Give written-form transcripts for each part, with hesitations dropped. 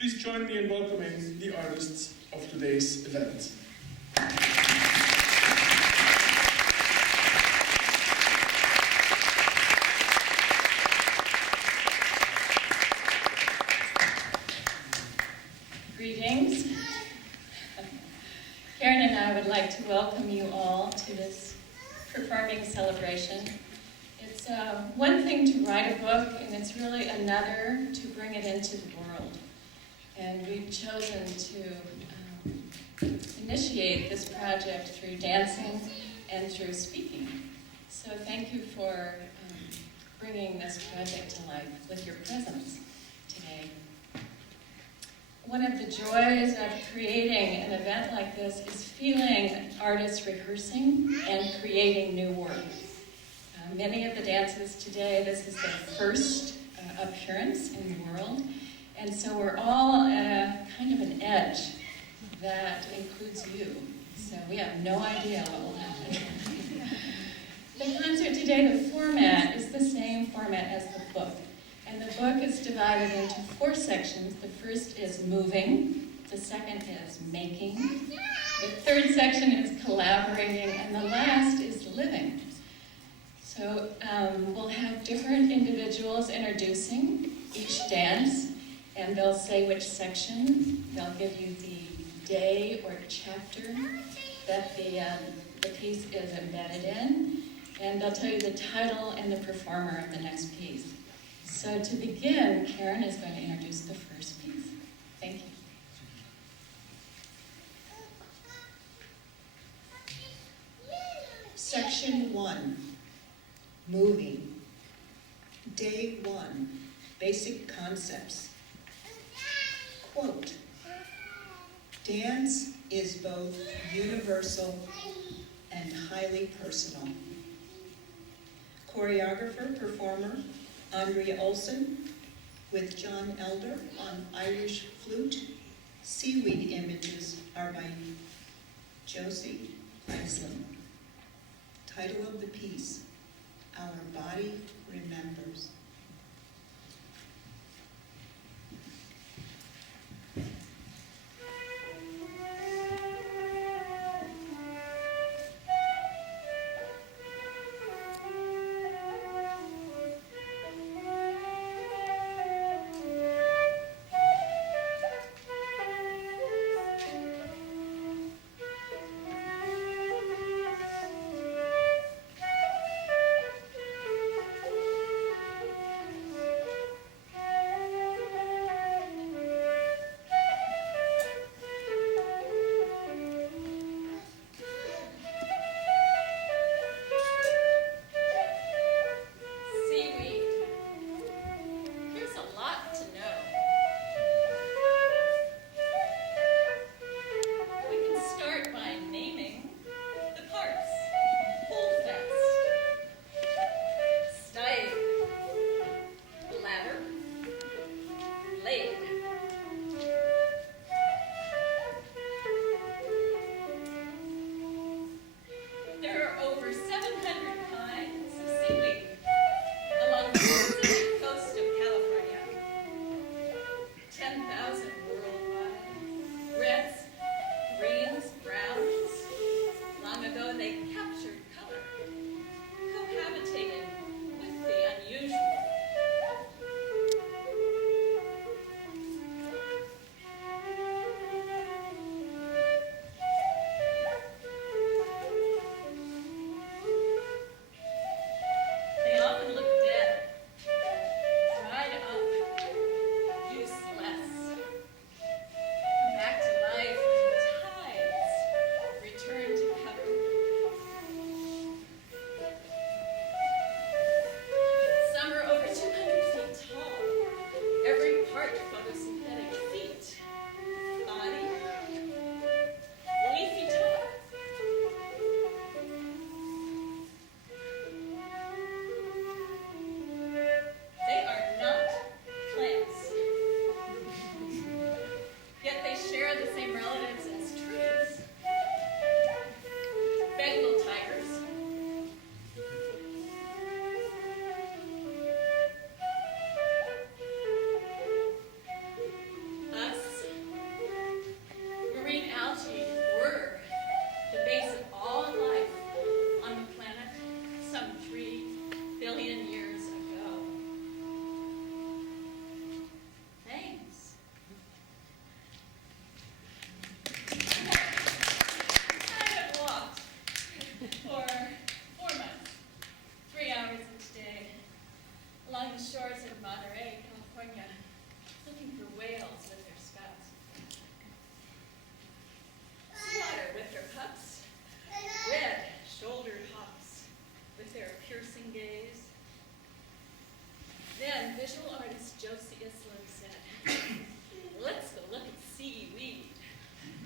Please join me in welcoming the artists of today's event. Greetings. Caryn and I would like to welcome you all to this performing celebration. It's one thing to write a book, and it's really another to bring it into the world. And we've chosen to initiate this project through dancing and through speaking. So thank you for bringing this project to life with your presence today. One of the joys of creating an event like this is feeling artists rehearsing and creating new work. Many of the dances today, this is their first appearance in the world, and so we're all at a kind of an edge that includes you. So we have no idea what will happen. The concert today, the format is the same format as the book. And the book is divided into 4 sections. The first is moving, the second is making, the third section is collaborating, and the last is living. So we'll have different individuals introducing each dance, and they'll say which section. They'll give you the day or chapter that the piece is embedded in, and they'll tell you the title and the performer of the next piece. So to begin, Caryn is going to introduce the first piece. Thank you. Section 1, moving. Day 1, basic concepts. Quote, dance is both universal and highly personal. Choreographer, performer, Andrea Olsen, with John Elder on Irish flute. Seaweed images are by Josie Iceland. Title of the piece, Our Body Remembers.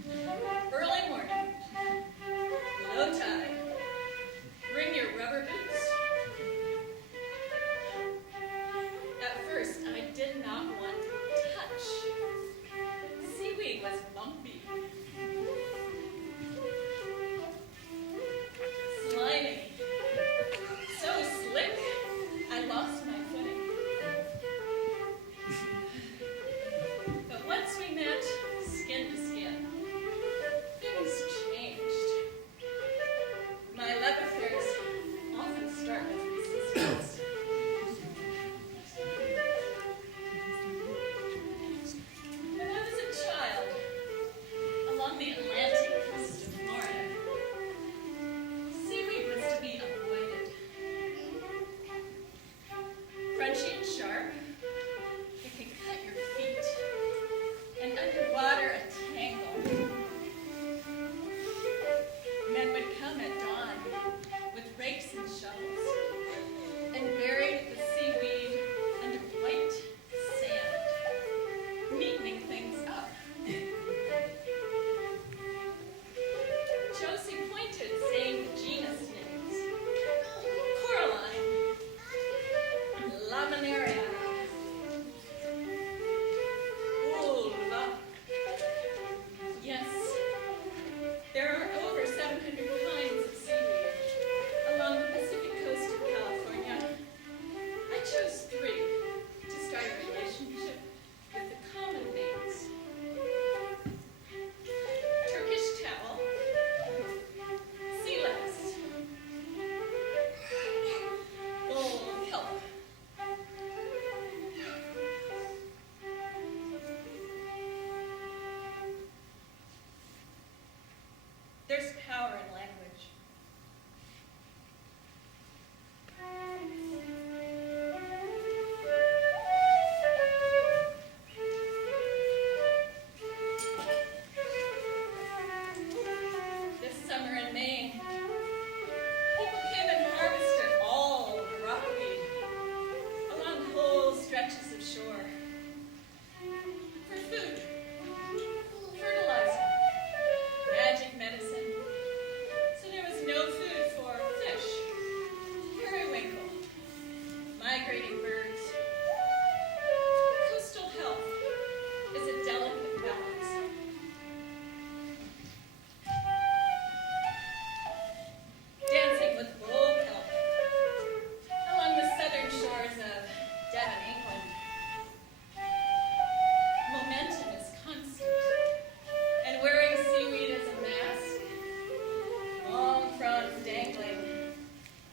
Early morning, low tide. Bring your rubber boots. At first, I did not want to touch. Seaweed was bumpy, slimy, so slick, I lost my footing. But once we met, skin to skin, things changed. My love affairs often start with resistance. When I was a child, along the Atlantic coast of Florida, seaweed was to be avoided. Crunchy and sharp, it could cut your feet, and underwater a tangle. Men would come at dawn with rakes and shovels and buried the seaweed under white sand, neatening things up. Josie pointed, saying the genus names: Coraline, Laminaria, Ulva. Yes, there are over 700 kinds of seaweed along the Pacific coast of California. I chose 3 to start a relationship with the common names: Turkish towel, sea lass, bull kelp. There's power in language. This summer in Maine, people came and harvested all the rockweed along whole stretches of shore for food, fertilizer, magic medicine. So there was no food for fish, periwinkle, migrating birds. Coastal health is a delicate balance. Dancing with bull kelp along the southern shores of Devon, England. Momentum is constant, and wearing seaweed as a mask, long fronds dangling,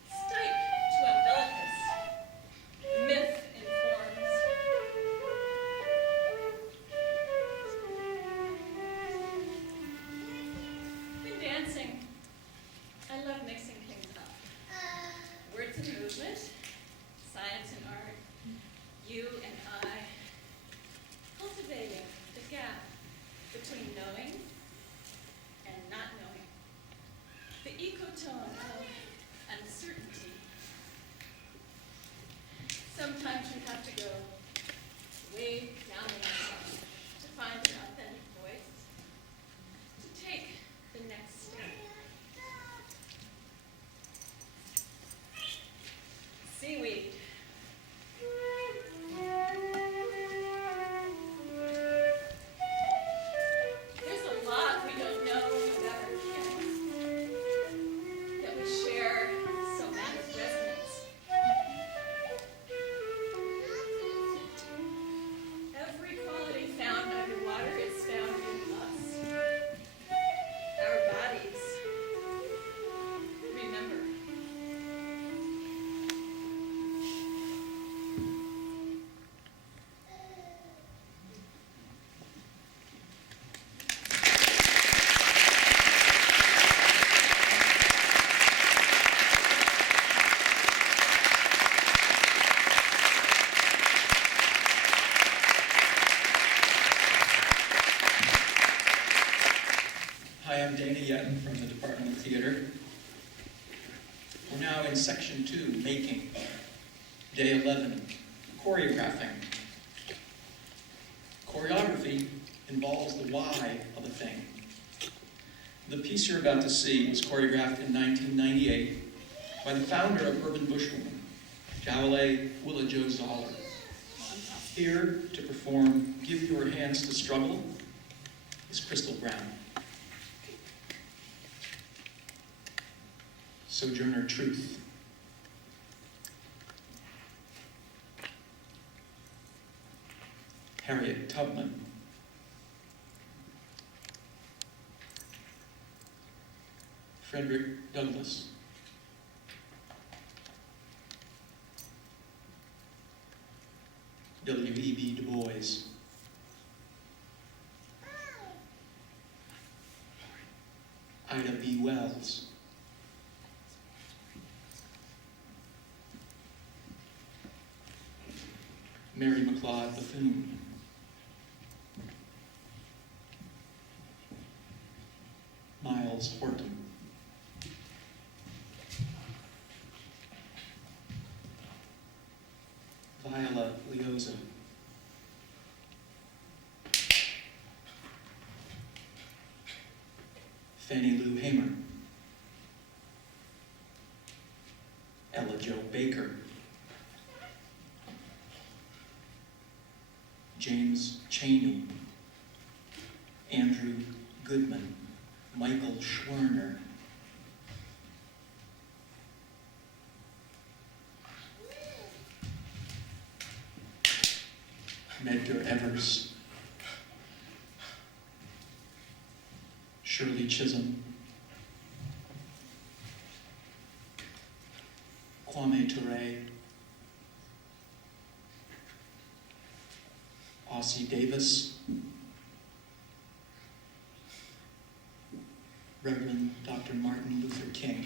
stike to umbilicus, myth informs. When dancing, I love mixing things up. Words and movement, science and art, you and I, cultivating the gap between knowing and not knowing, the ecotone of uncertainty. Sometimes you have to go way down in yourself to find an authentic voice, to take the next step. Seaweed. There's a lot we don't know about our kin, that we share somatic resonance. Every quality found underwater is found in us. Our bodies remember. Hi, I'm Dana Yetton from the Department of Theater. We're now in Section 2, Making, Day 11, Choreographing. Choreography involves the why of a thing. The piece you're about to see was choreographed in 1998 by the founder of Urban Bushwoman, Jawale Willa Jo Zoller. Here to perform Give Your Hands to Struggle is Crystal Brown. Sojourner Truth. Harriet Tubman. Frederick Douglass. W.E.B. Du Bois. Ida B. Wells. Mary McLeod Bethune. Miles Horton. Viola Leoza. Fannie Lou Hamer. Ella Jo Baker. James Chaney. Andrew Goodman. Michael Schwerner. Medgar Evers. Shirley Chisholm. Kwame Ture. Ossie Davis. Reverend Dr. Martin Luther King.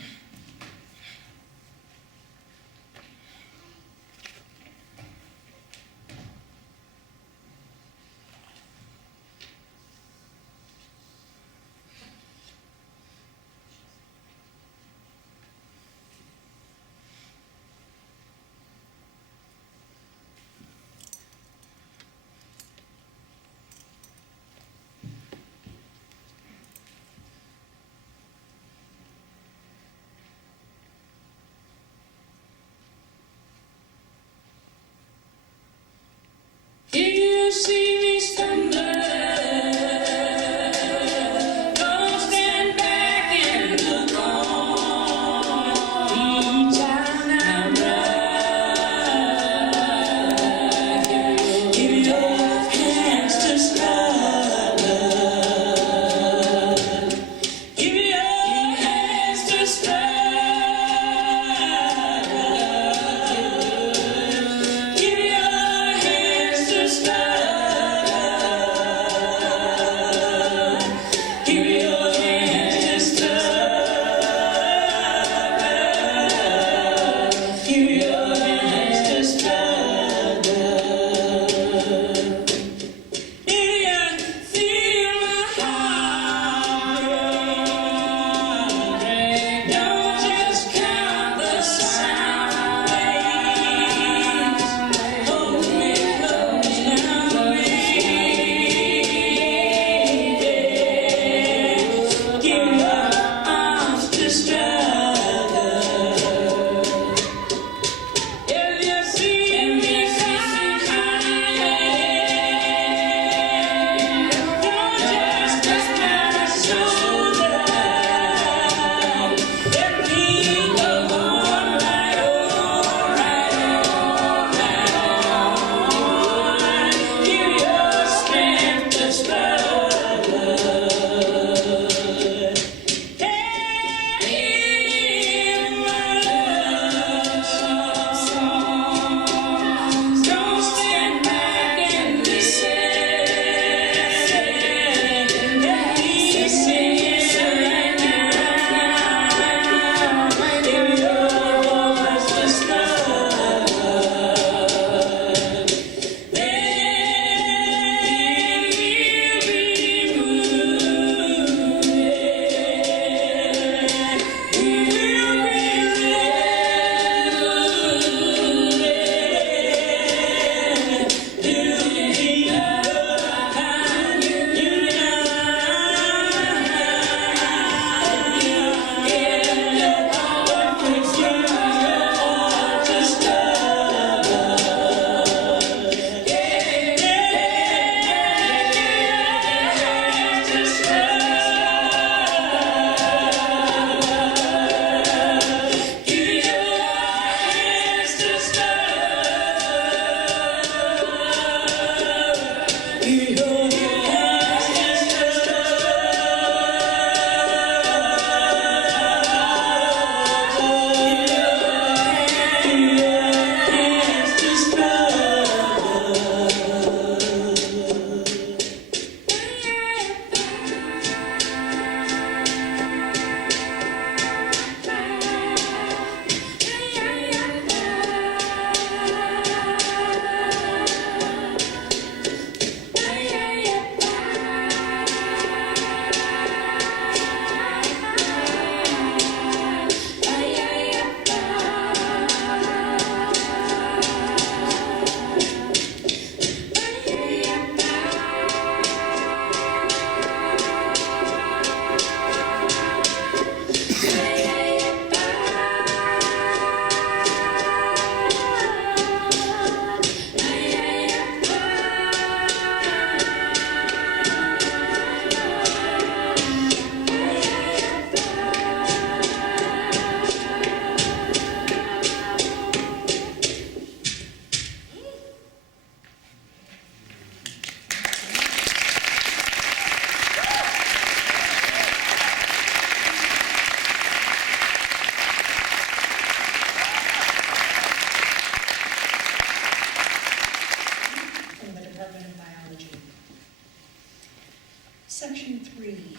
Section 3,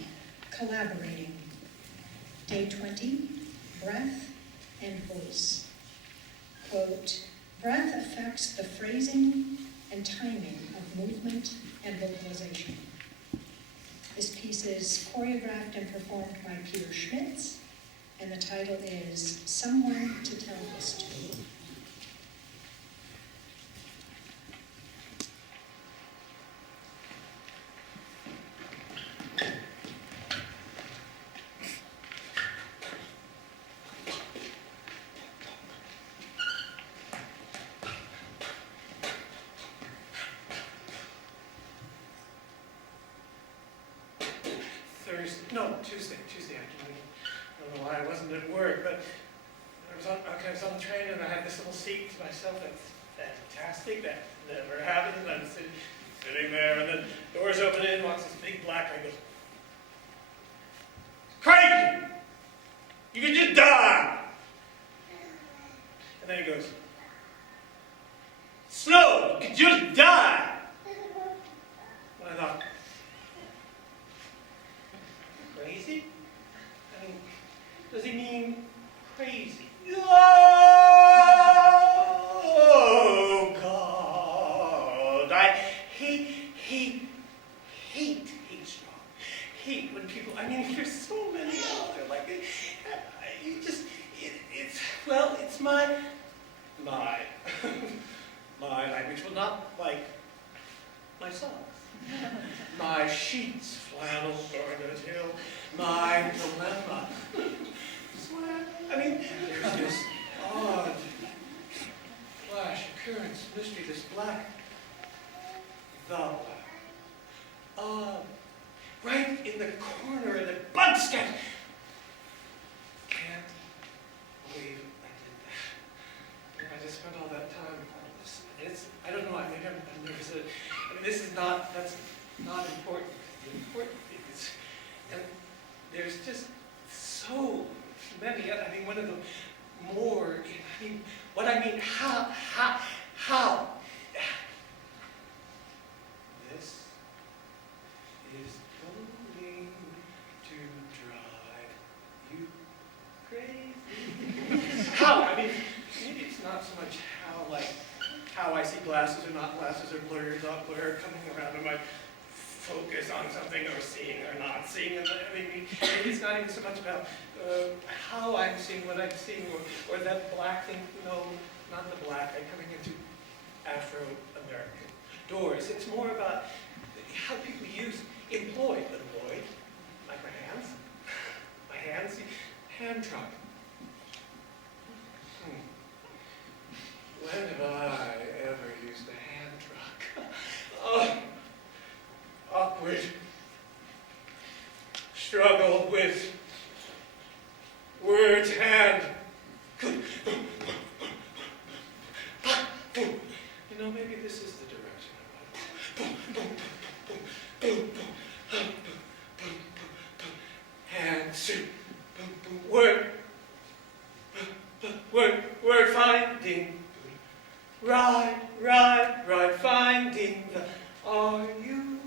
collaborating. Day 20, breath and voice. Quote, breath affects the phrasing and timing of movement and vocalization. This piece is choreographed and performed by Peter Schmitz, and the title is Someone to Tell This To. Tuesday afternoon. I don't know why I wasn't at work, but I was on the train and I had this little seat to myself. That's fantastic. That never happens. I'm sitting there, and then doors open in, walks this big black guy, goes, crazy! You could just die! And then he goes, Snow, you could just die! And I thought, crazy? I mean, does he mean crazy? Oh, God. I hate strong. Hate when people, I mean, there's so many out there. Like, it's my language. Well, not like my socks. My sheets, flannel, garnet hill, my dilemma. Sweat. I mean, there's this odd flash, occurrence, mystery, this black, the black. Right in the corner, in the bug scat. Can't believe I did that. And I just spent all that time on this. I don't know, I think I've never said, I mean, that's not important. The important thing is, and there's just so many, I mean, one of the more, how? This is going to drive you crazy. How? I mean, maybe it's not so much how I see glasses or not glasses, or blur or not blur, coming around, am I focus on something, or seeing or not seeing. And maybe it's not even so much about how I'm seeing what I'm seeing, or that black thing. No, not the black. I'm coming into Afro-American doors. It's more about how people employ, like my hands, hand truck. When have I ever used a hand truck? Oh, awkward. Struggle with words, hand. You know, maybe this is the direction I want. Hands. Word finding. Right, finding the, are you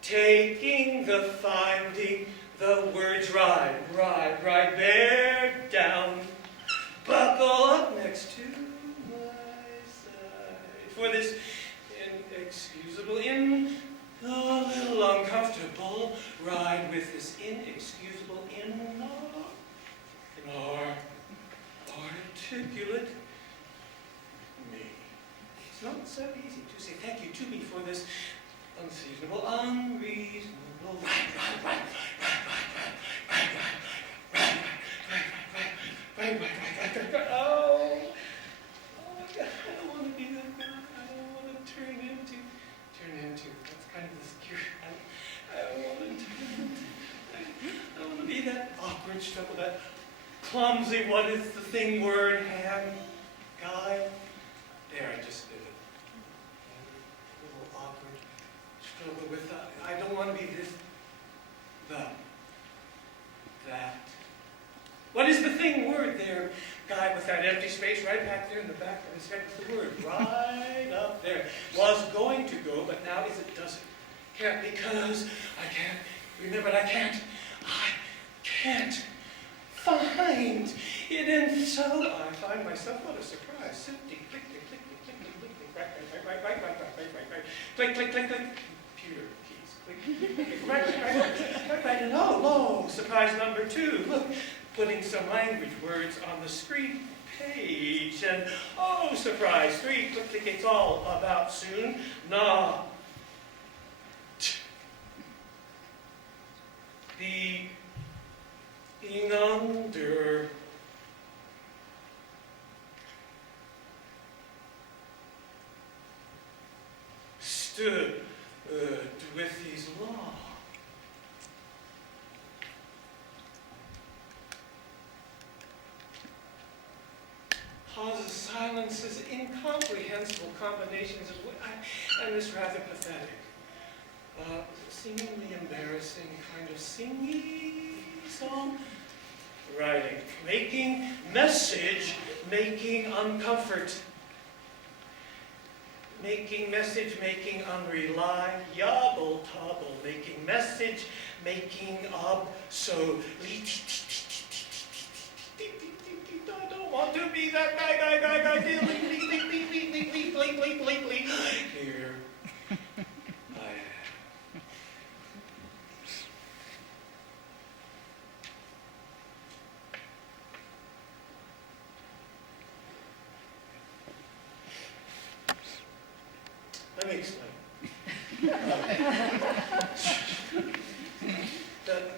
taking the finding the words right, bear down, buckle up next to my side, for this inexcusable, a little uncomfortable ride with this inexcusable, in our articulate me. It's not so easy to say thank you to me for this unseasonable, unreasonable, right. Oh, God, I don't want to be that guy. I don't want to turn into, that's kind of the secure, I don't want to turn into, I don't want to be that awkward struggle, that clumsy, what is the thing word, hand guy. There, I just did it. A little awkward struggle with that. I don't want to be this, that. What is the thing word there, guy, with that empty space right back there in the back? It's got the word right up there. Was going to go, but now is it doesn't. Can't because I can't remember it. I can't find it, and so I find myself, what a surprise, simply clicking, right, click, computer keys, click, right, and oh, surprise number 2, look, putting some language words on the screen page, and oh, surprise 3, click, it's all about soon, being under stood with his law. Pauses, silences, incomprehensible combinations of and it's rather pathetic. Seemingly embarrassing kind of singy song. Writing, making message, making uncomfort. Making message, making unreliable, tobble, making message, making obsolete. I don't want to be that guy, here. Let me explain.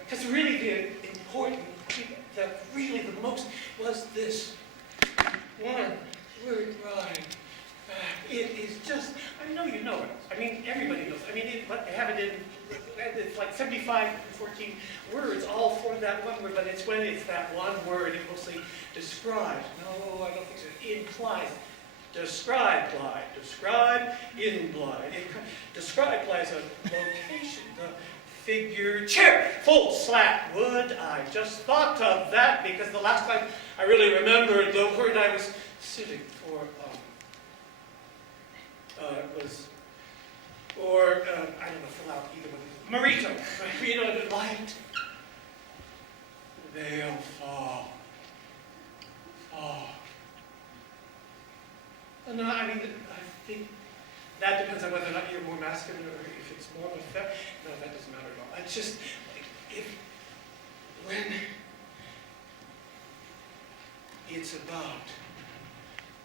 Because really the important, really the most was this one word rhyme. It is just, I know you know it. I mean, everybody knows. I mean, they have it in, it's like 75 and 14 words, all for that one word, but it's when it's that one word, it mostly describes. No, I don't think so. It implies. Describe, implied. Describe implies a location, the figure, chair, full, slat, wood. I just thought of that because the last time I really remembered the word I was sitting for was, or, I don't know, fill out either one. Marito, light, they'll fall. No, I mean, I think that depends on whether or not you're more masculine or if it's more of that. No, that doesn't matter at all. It's just, like, when it's about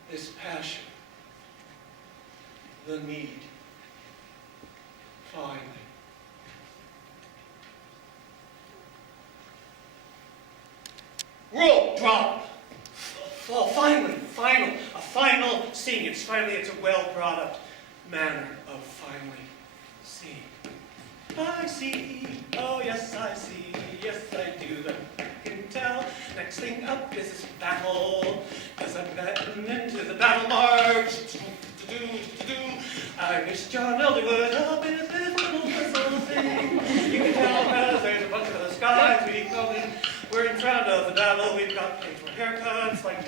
this passion, the need, finally. Roll, drop. Well, a final scene. It's a well brought up manner of finally seeing. I see, oh yes I see, yes I do, I can tell. Next thing up is this battle, as I'm getting into the battle march. I wish John Elder would up in this little whistle thing. You can tell because there's a bunch of those guys we call in. We're in front of the battle, we've got painful haircuts, like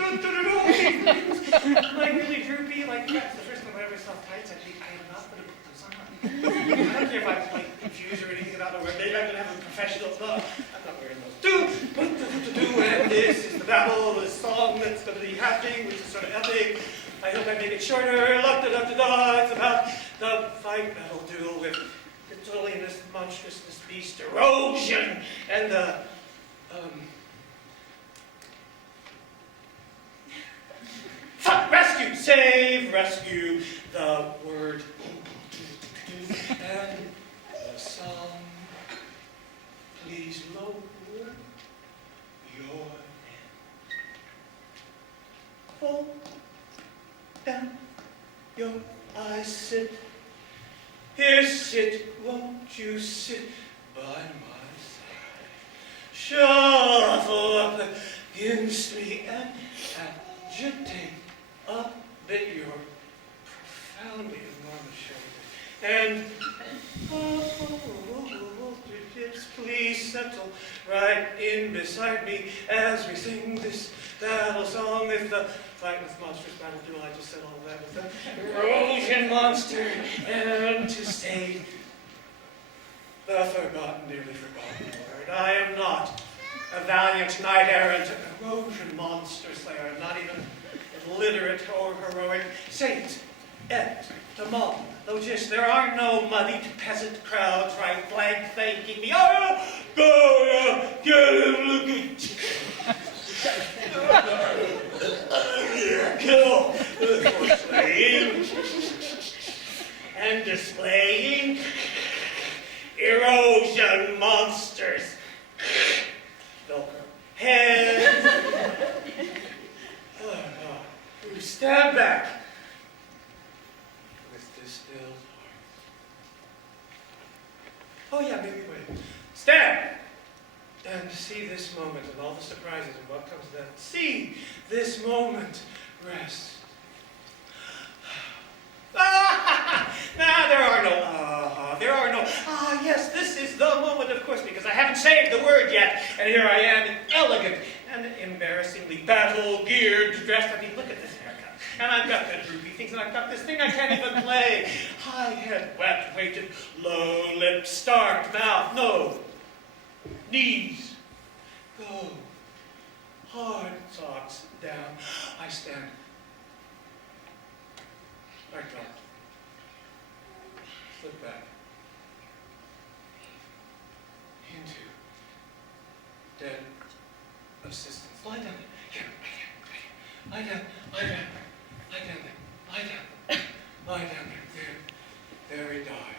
like really droopy, like that's the first time I ever saw tights. I am not going to put those on. I don't care if I'm like confused or anything about the word. Maybe I'm going to have a professional stuff. I'm not wearing those. And this is the battle, the song that's going to be happening, which is sort of epic. I hope I make it shorter. It's about the fight battle duel with the totally monstrousness beast erosion and the rescue, save, rescue, the word, and the song, please lower your hand. Hold down your eyes, sit, here sit, won't you sit by my side? Shuffle up against me and agitate a bit your profoundly enormous shoulder. And your hips, please settle right in beside me as we sing this battle song with the fight with monstrous battle duel. I just said all of that with the erosion monster, and to stay The forgotten, dearly forgotten word. I am not a valiant knight-errant, erosion monster slayer. I'm not even illiterate or heroic saint. Et demon, logis, there are no muddied peasant crowds right blank thanking me. Oh, go, get him, look at kill for slaying and displaying erosion monsters. Heads. Oh, no. Stand back. With distilled heart. Oh yeah, maybe wait. Stand! And see this moment and all the surprises and what comes then. See this moment rest. Yes, this is the moment, of course, because I haven't saved the word yet, and here I am, elegant and embarrassingly battle-geared, dressed. I mean, look at this haircut. And I've got the droopy things, and I've got this thing I can't even play. High head, wet, weighted, low-lipped, stark mouth, no. Knees, go. Hard socks down. I stand. Like that. Slip back. Into dead assistance. Lie down. Here, lie down. Lie down. Lie down. Lie down. Lie down there. There he died.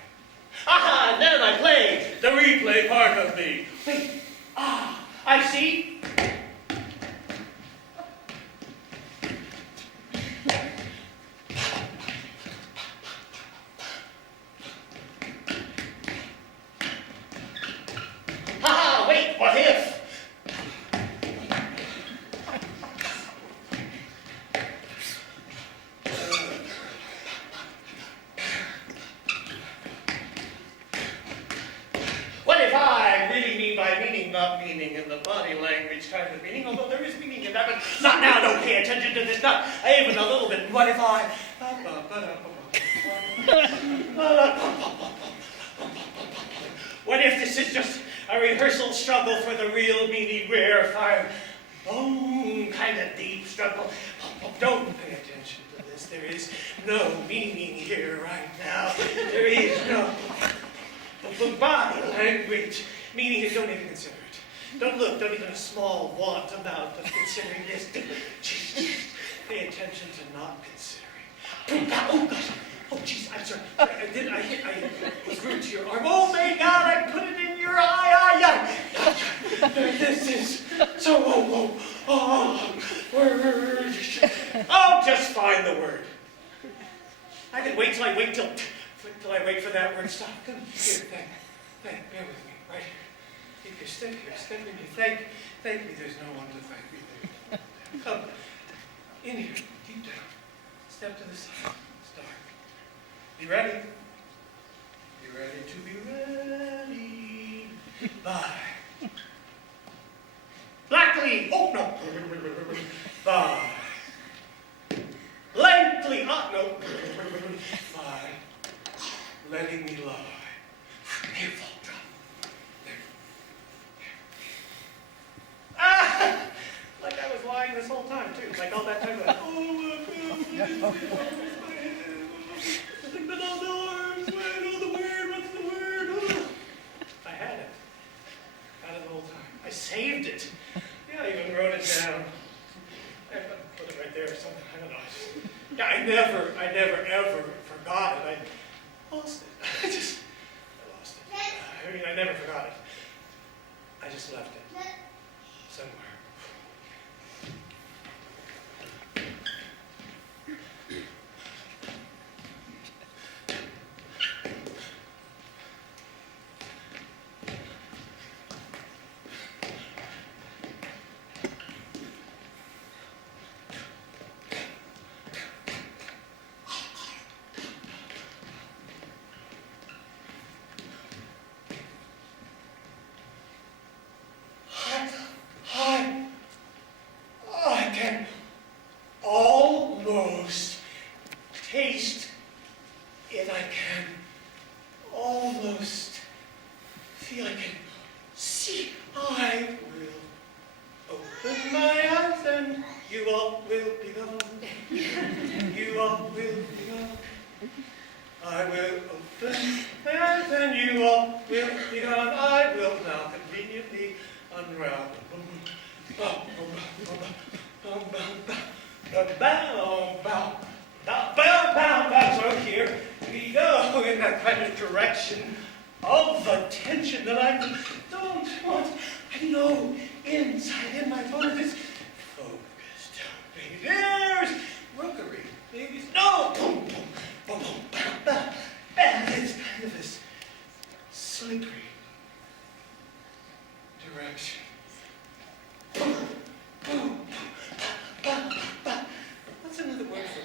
Aha! Then I play the replay part of me. Wait. I see. What if? What if I really mean by meaning, not meaning in the body language kind of meaning, although there is meaning in that, but not now, don't pay attention to this, not even a little bit. What if I... What if this is just a rehearsal struggle for the real meaning, rarefied, bone kind of deep struggle? Don't pay attention to this. There is no meaning here right now. There is no body language meaning. Don't even consider it. Don't look. Don't even a small want amount of considering this. Pay attention to not considering. Oh gosh. Oh, jeez, I'm sorry. I was rude to your arm. Oh, my God, I put it in your eye. This is so, just find the word. I can wait till I wait for that word to stop. Come here, bear with me, right here. Keep your step here, step in here. Thank me, there's no one to thank me there. Come, in here, deep down. Step to the side. Be ready. Be ready to be ready. Bye. Blackly. Oh, no. Bye. Lengthly. Oh, no. Bye. Letting me lie. Here, fall drop. There. Like I was lying this whole time, too. Like all that time. Like, I had it. Had it the whole time. I saved it. Yeah, I even wrote it down. I put it right there or something. I don't know. Yeah, I never, ever forgot it. I lost it. I lost it. I mean, I never forgot it. I just left it somewhere. I can almost taste it. I can almost all will be gone. I will now conveniently unravel. So here we go in that kind of direction of attention that I don't want. I know inside in my phone is focused. Maybe there's rookery. Maybe no. Boom, boom, boom, boom, bam, bam. It's kind of this slippery direction. What's another word for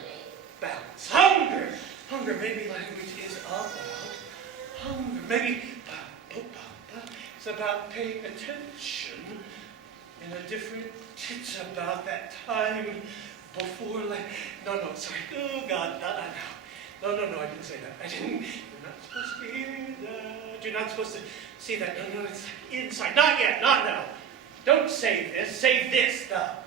balance? Hunger. Hunger. Maybe language is about hunger. Maybe it's about paying attention in a different. It's about that time before. No, sorry. Oh God, no. I didn't say that. I didn't. You're not supposed to hear that. You're not supposed to see that. No, it's inside. Not yet. Not now. Don't say this. Say this. The.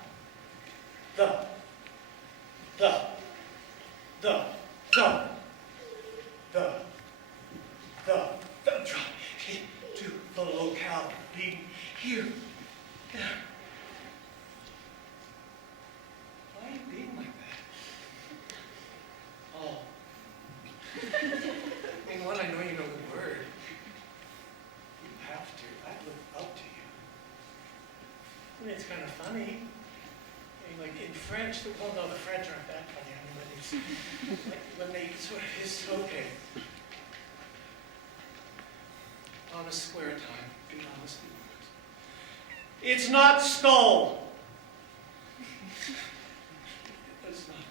To the locale. Being here. Yeah. Why are you being like that? Oh. I mean, one, I know you know the word. You have to. I look up to you. I mean, it's kind of funny. I mean, like in French, well, no, the French aren't that funny. I mean, but it's like when they sort of, it's okay. On a square time, be honest. It's not skull. It's not.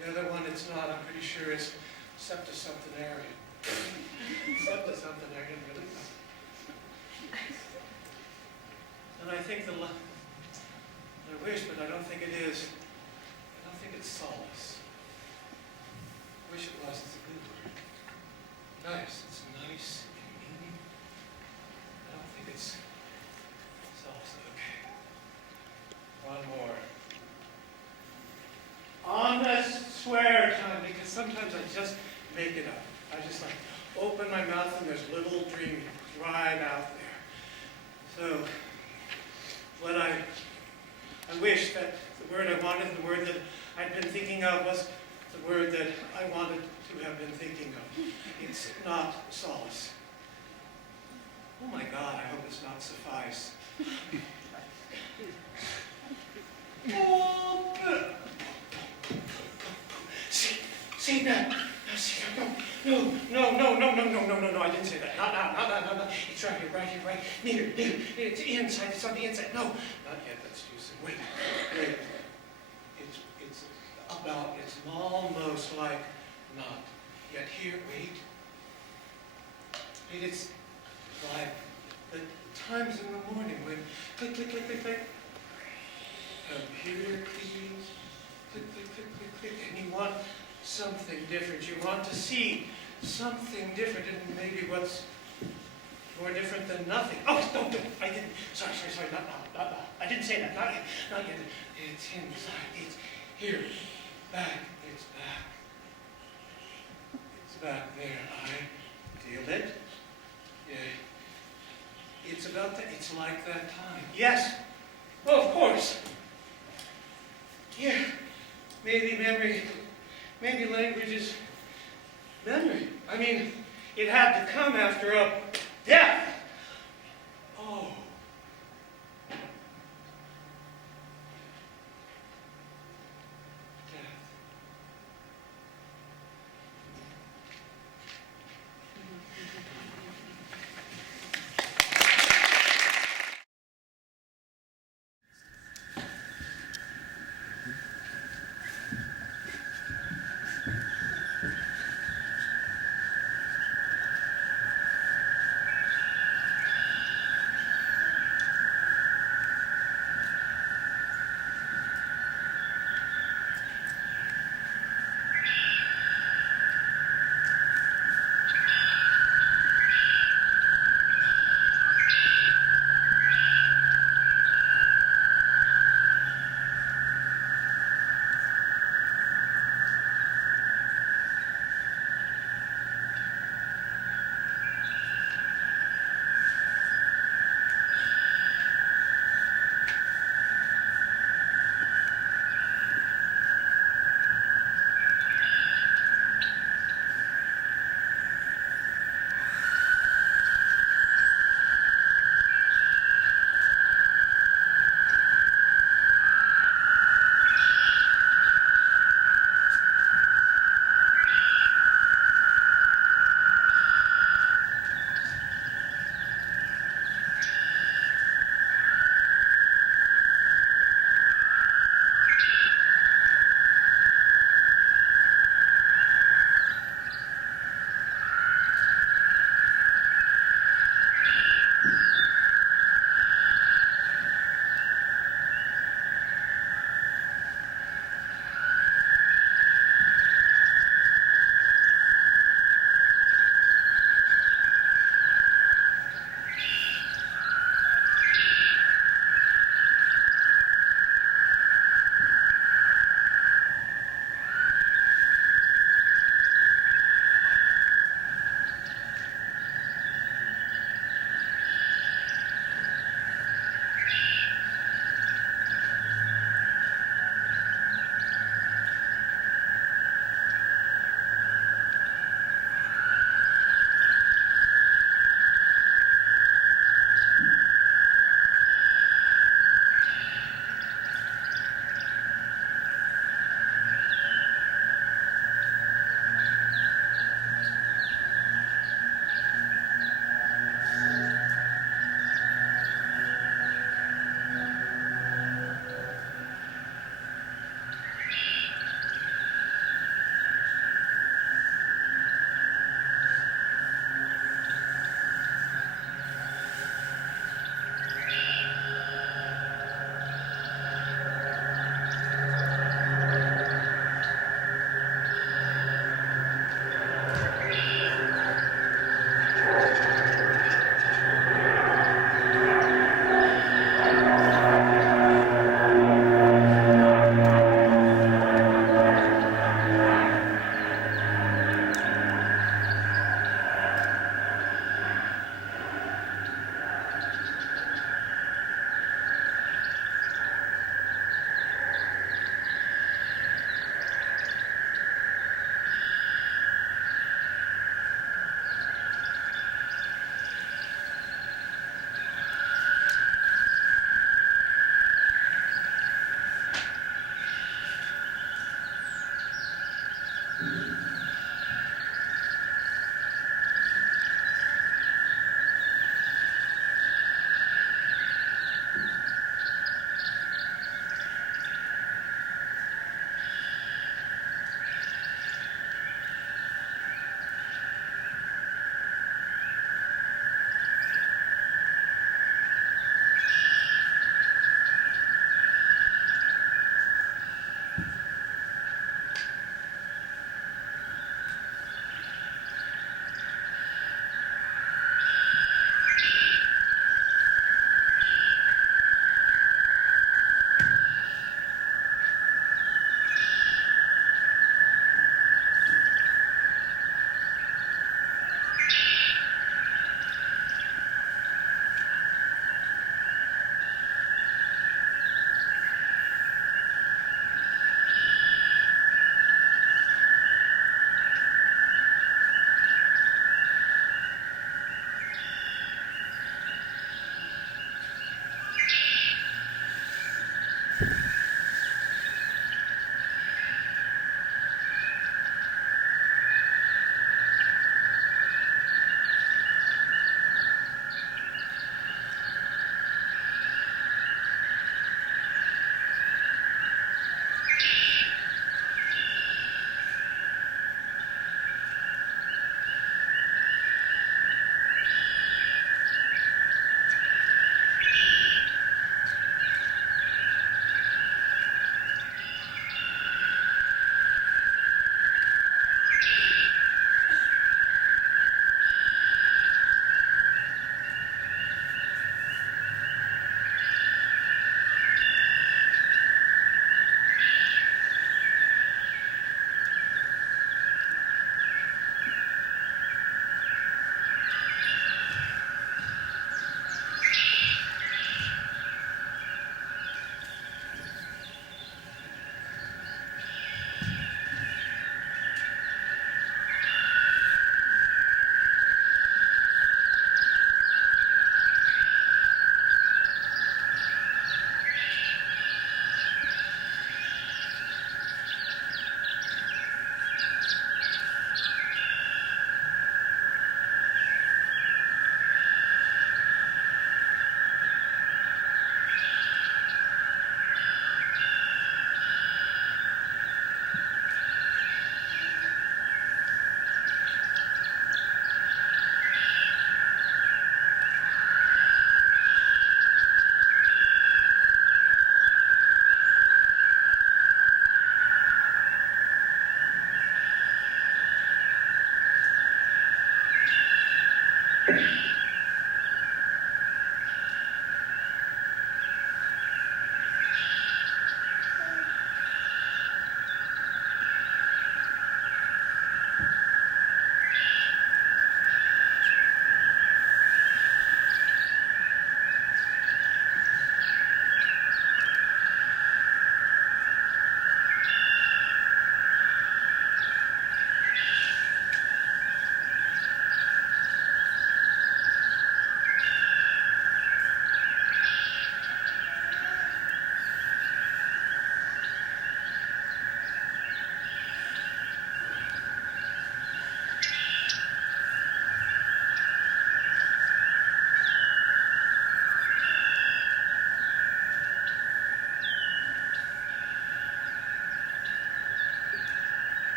The other one, it's not. I'm pretty sure it's septicemtenarian. Septicemtenarian, really? And I think I wish, but I don't think it is. I don't think it's solace. I wish it was. It's a good word. Nice. It's nice and meaning. I don't think it's solace. Okay. One more. Honest swear time, because sometimes I just make it up. I just open my mouth and there's little dreaming right out there. So, what I wish that the word I wanted, the word that I'd been thinking of was the word that I wanted to have been thinking of. It's not solace. Oh my God, I hope it's not suffice. See that? See, no, I didn't say that. Not now. It's right here. Near. It's inside, it's on the inside. No, not yet, that's too soon. Wait. It's almost like not yet. Here, wait. It's like the times in the morning when click. Computer, please. Click. And you want something different. You want to see something different, and maybe what's more different than nothing. Oh, no, I didn't. Sorry, not now. I didn't say that. Not yet. It's inside. It's here. Back. It's back. It's back there. I feel it. Yeah. It's about that. It's like that time. Yes. Oh, of course. Yeah. Maybe memory. Maybe language is memory. I mean, it had to come after a death. Oh. Death.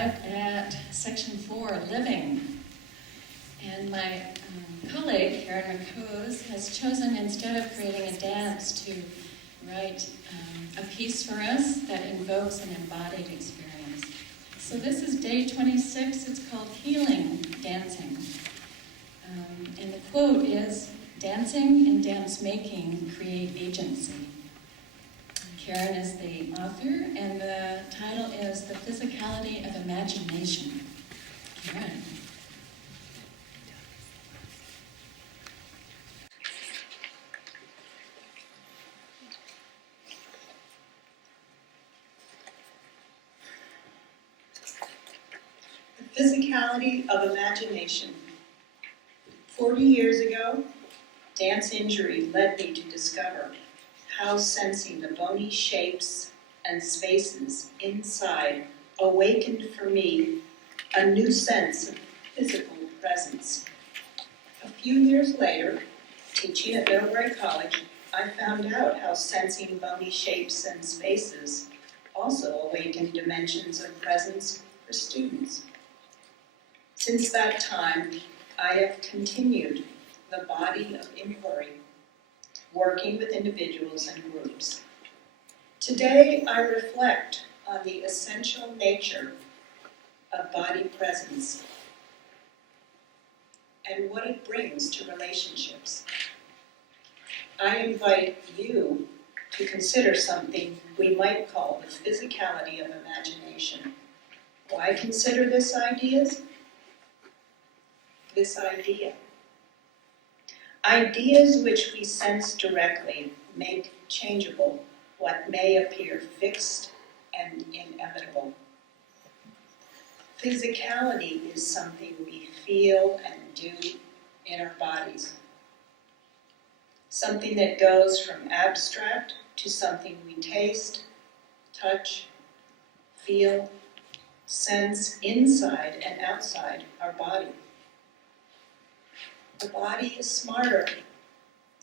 arrived at section 4, living. And my colleague, Caryn McHose, has chosen, instead of creating a dance, to write a piece for us that invokes an embodied experience. So this is day 26. It's called Healing Dancing. And the quote is, "Dancing and dance making create agency." Caryn is the author, and the title is The Physicality of Imagination. Caryn. The physicality of imagination. 40 years ago, dance injury led me to discover how sensing the bony shapes and spaces inside awakened for me a new sense of physical presence. A few years later, teaching at Middlebury College, I found out how sensing bony shapes and spaces also awakened dimensions of presence for students. Since that time, I have continued the body of inquiry, working with individuals and groups. Today, I reflect on the essential nature of body presence and what it brings to relationships. I invite you to consider something we might call the physicality of imagination. Why consider this idea? Ideas which we sense directly make changeable what may appear fixed and inevitable. Physicality is something we feel and do in our bodies. Something that goes from abstract to something we taste, touch, feel, sense inside and outside our body. The body is smarter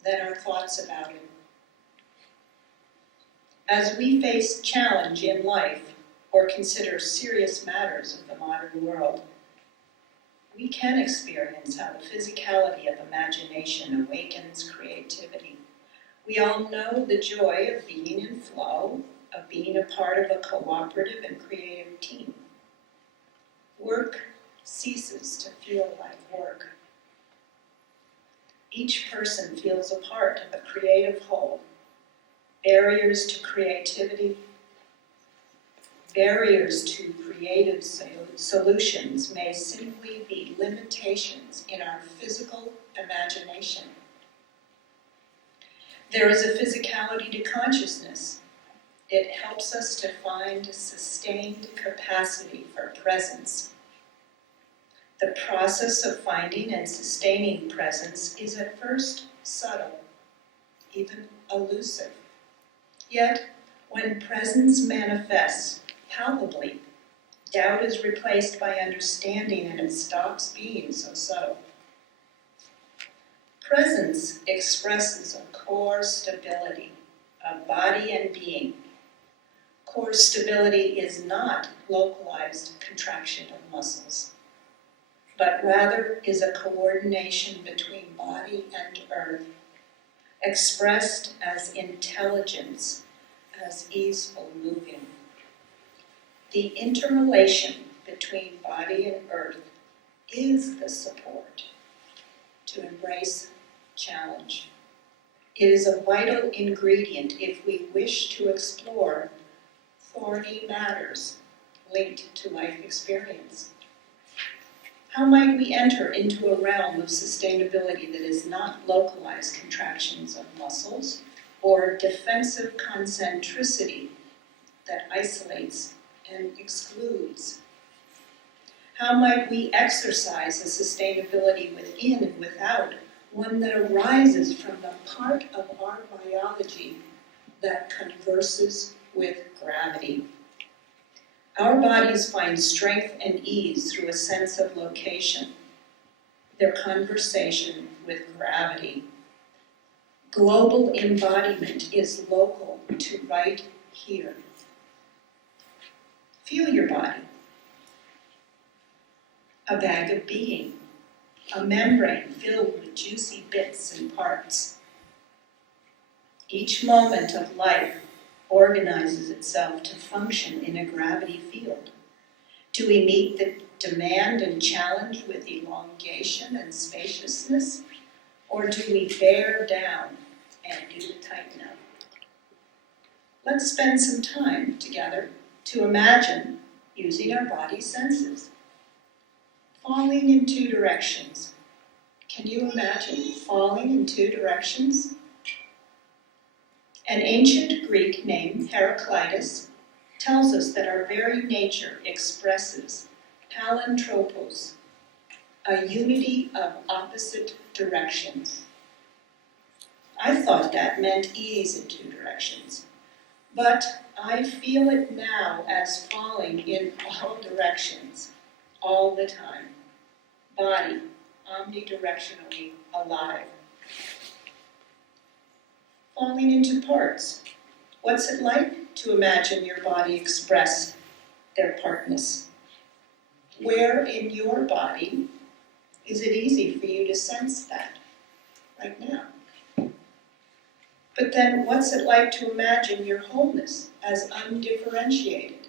than our thoughts about it. As we face challenge in life or consider serious matters of the modern world, we can experience how the physicality of imagination awakens creativity. We all know the joy of being in flow, of being a part of a cooperative and creative team. Work ceases to feel like work. Each person feels a part of a creative whole. Barriers to creativity, barriers to creative solutions may simply be limitations in our physical imagination. There is a physicality to consciousness. It helps us to find sustained capacity for presence. The process of finding and sustaining presence is at first subtle, even elusive. Yet, when presence manifests palpably, doubt is replaced by understanding and it stops being so subtle. Presence expresses a core stability of body and being. Core stability is not localized contraction of muscles, but rather is a coordination between body and earth, expressed as intelligence, as easeful moving. The interrelation between body and earth is the support to embrace challenge. It is a vital ingredient if we wish to explore thorny matters linked to life experience. How might we enter into a realm of sustainability that is not localized contractions of muscles or defensive concentricity that isolates and excludes? How might we exercise a sustainability within and without, one that arises from the part of our biology that converses with gravity? Our bodies find strength and ease through a sense of location, their conversation with gravity. Global embodiment is local to right here. Feel your body. a bag of being, a membrane filled with juicy bits and parts. Each moment of life organizes itself to function in a gravity field. Do we meet the demand and challenge with elongation and spaciousness, or do we bear down and do the tighten up? Let's spend some time together to imagine using our body senses. Falling in two directions. Can you imagine falling in two directions? An ancient Greek named Heraclitus tells us that our very nature expresses palantropos, a unity of opposite directions. I thought that meant ease in two directions, but I feel it now as falling in all directions, all the time. Body, omnidirectionally alive. Falling into parts. What's it like to imagine your body express their partness? Where in your body is it easy for you to sense that right now? But then what's it like to imagine your wholeness as undifferentiated?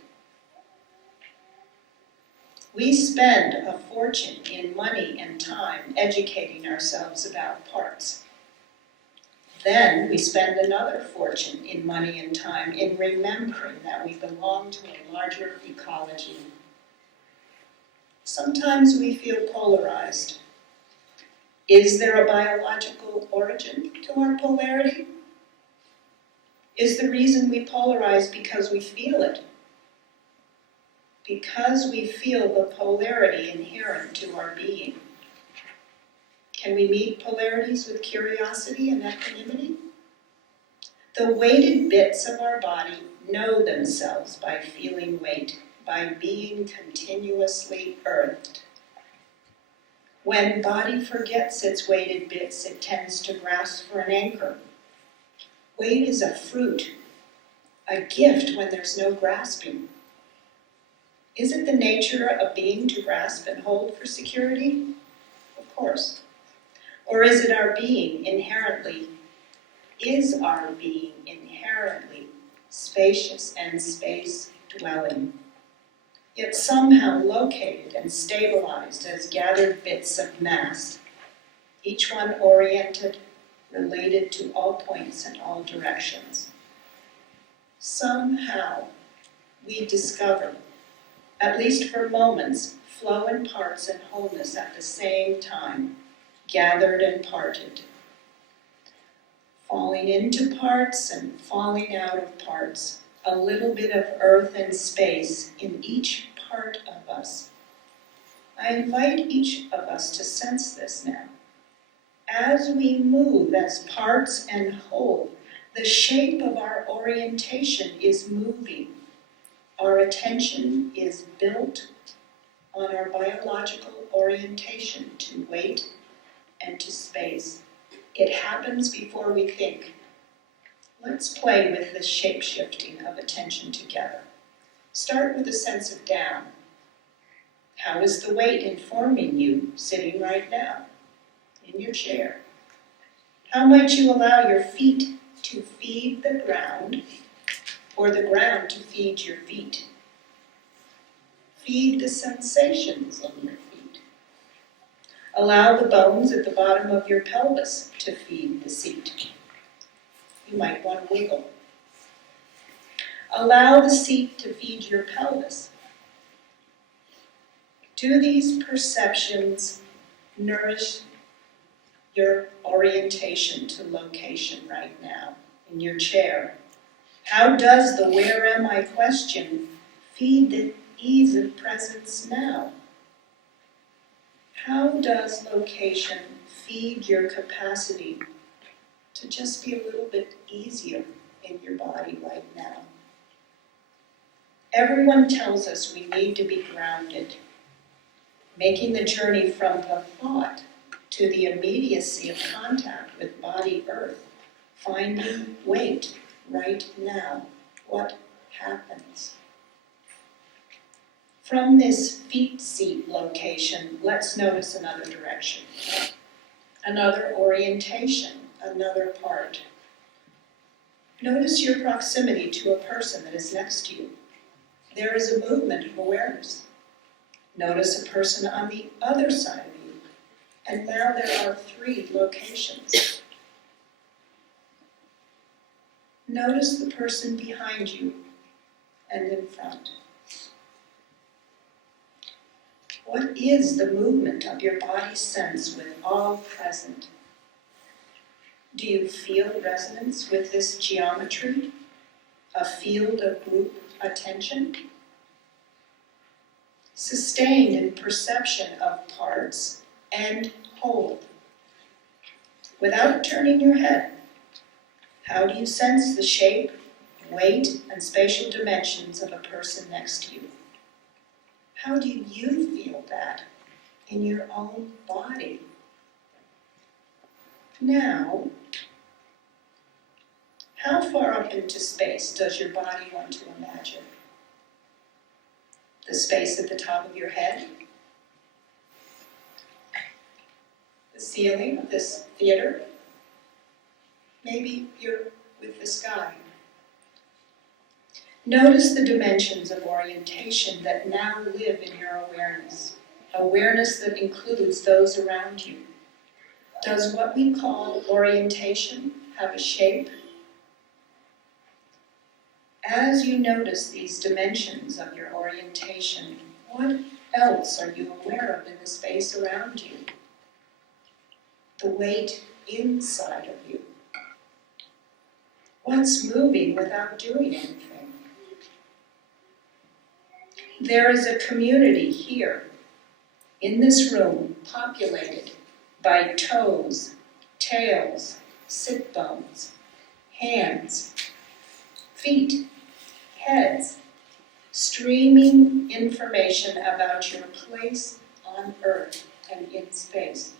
We spend a fortune in money and time educating ourselves about parts. Then we spend another fortune in money and time in remembering that we belong to a larger ecology. Sometimes we feel polarized. Is there a biological origin to our polarity? Is the reason we polarize because we feel it? Because we feel the polarity inherent to our being. Can we meet polarities with curiosity and equanimity? The weighted bits of our body know themselves by feeling weight, by being continuously earthed. When body forgets its weighted bits, it tends to grasp for an anchor. Weight is a fruit, a gift when there's no grasping. Is it the nature of being to grasp and hold for security? Of course. Or is our being inherently spacious and space-dwelling, yet somehow located and stabilized as gathered bits of mass, each one oriented, related to all points and all directions? Somehow we discover, at least for moments, flow and parts and wholeness at the same time, gathered and parted. Falling into parts and falling out of parts, a little bit of earth and space in each part of us. I invite each of us to sense this now. As we move as parts and whole, the shape of our orientation is moving. Our attention is built on our biological orientation to weight and to space. It happens before we think. Let's play with this shape-shifting of attention together. Start with a sense of down. How is the weight informing you sitting right now in your chair? How might you allow your feet to feed the ground, or the ground to feed your feet? Feed the sensations in your feet. Allow the bones at the bottom of your pelvis to feed the seat. You might want to wiggle. Allow the seat to feed your pelvis. Do these perceptions nourish your orientation to location right now in your chair? How does the where am I question feed the ease of presence now? How does location feed your capacity to just be a little bit easier in your body right now? Everyone tells us we need to be grounded, making the journey from the thought to the immediacy of contact with body earth, finding weight right now. What happens? From this feet seat location, let's notice another direction, another orientation, another part. Notice your proximity to a person that is next to you. There is a movement of awareness. Notice a person on the other side of you. And now there are 3 locations. Notice the person behind you and in front. What is the movement of your body sense with all present? Do you feel resonance with this geometry? A field of group attention? Sustained in perception of parts and whole. Without turning your head, how do you sense the shape, weight, and spatial dimensions of a person next to you? How do you feel that in your own body? Now, how far up into space does your body want to imagine? The space at the top of your head? The ceiling of this theater? Maybe you're with the sky. Notice the dimensions of orientation that now live in your awareness. Awareness that includes those around you. Does what we call orientation have a shape? As you notice these dimensions of your orientation, what else are you aware of in the space around you? The weight inside of you. What's moving without doing anything? There is a community here, in this room, populated by toes, tails, sit bones, hands, feet, heads, streaming information about your place on Earth and in space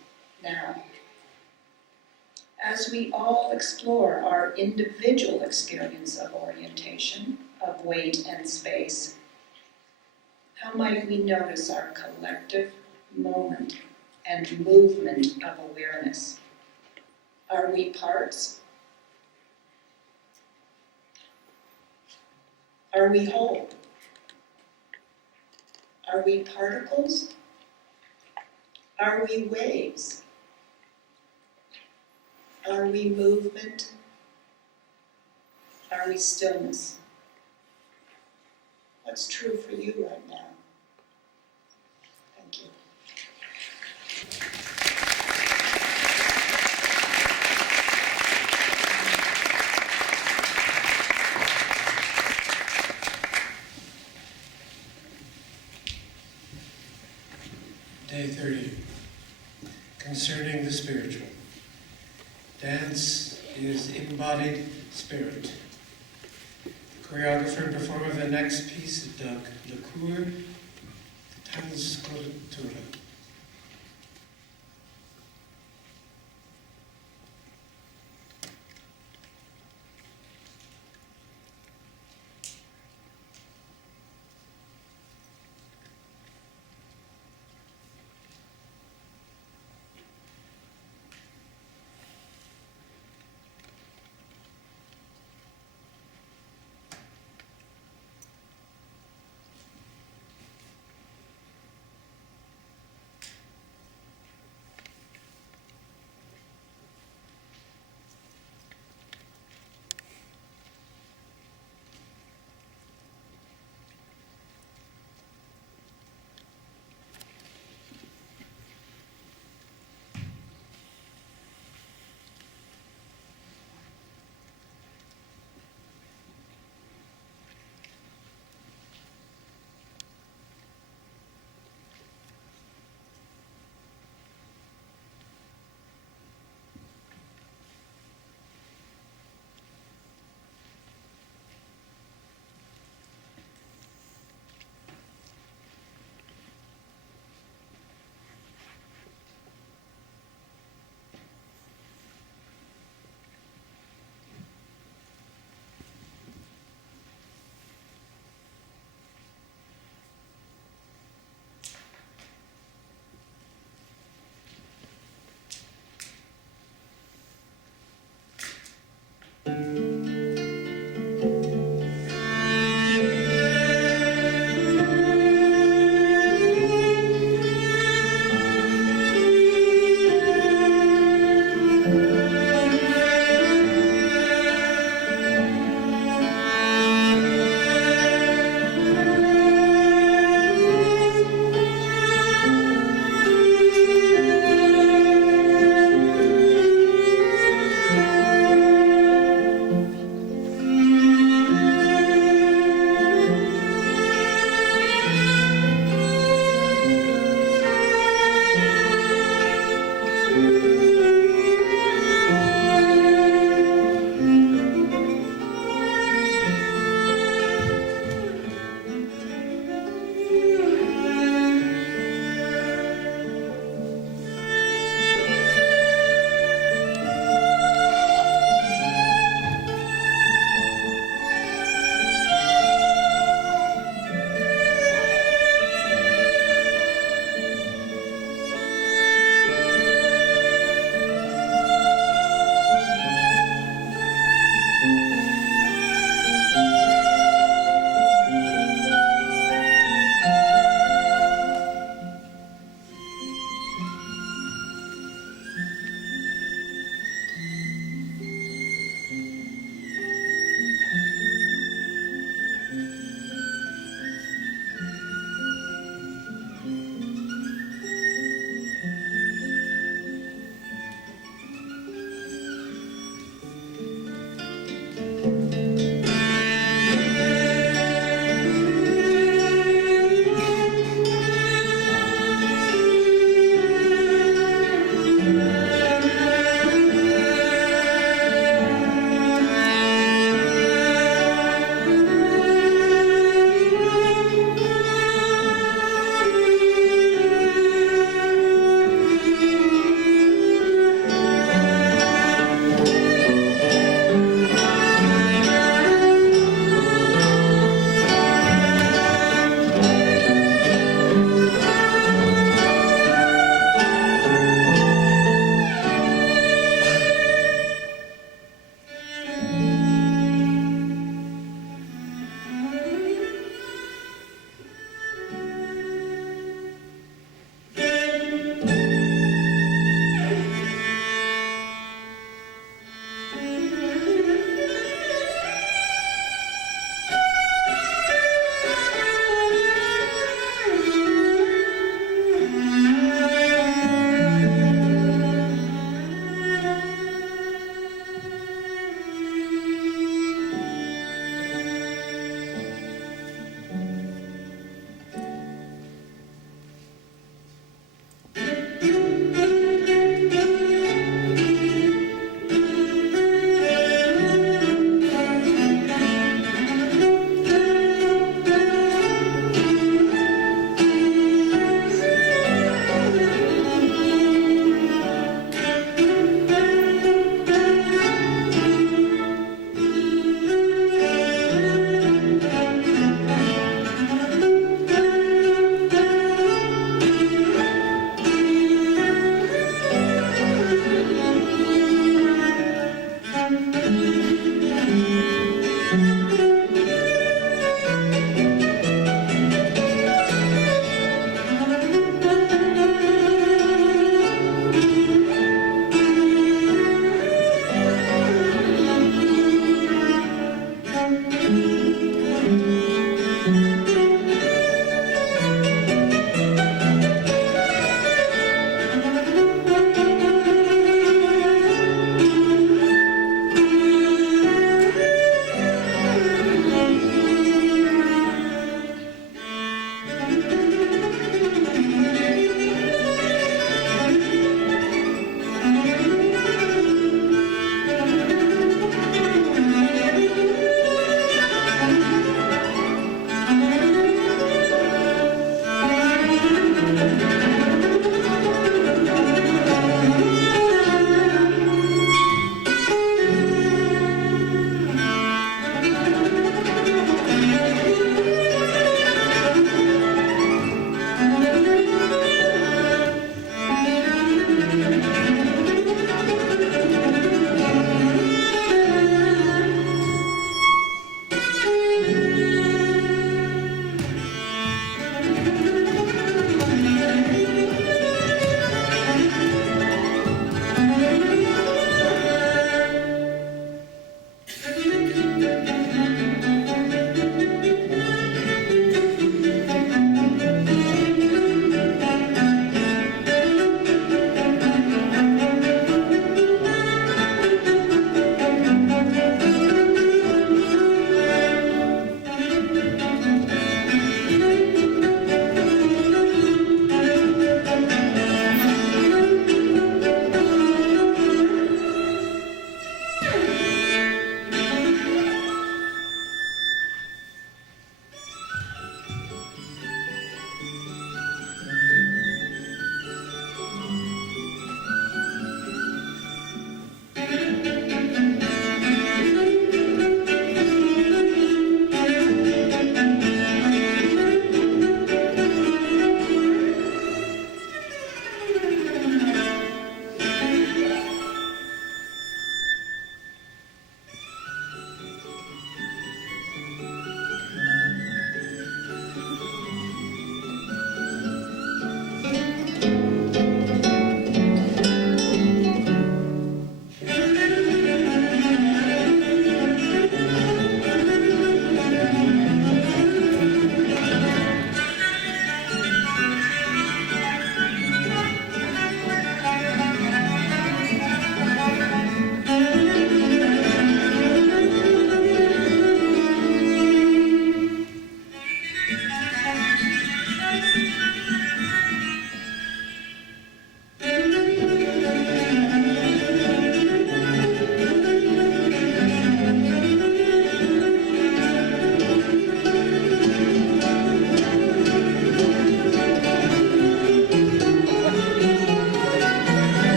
now. As we all explore our individual experience of orientation, of weight and space, how might we notice our collective moment and movement of awareness? Are we parts? Are we whole? Are we particles? Are we waves? Are we movement? Are we stillness? What's true for you right now? Thank you. Day 30, concerning the spiritual. Dance is embodied spirit. The choreographer and performer of the next piece is Doug LaCour. The title is Sculptura.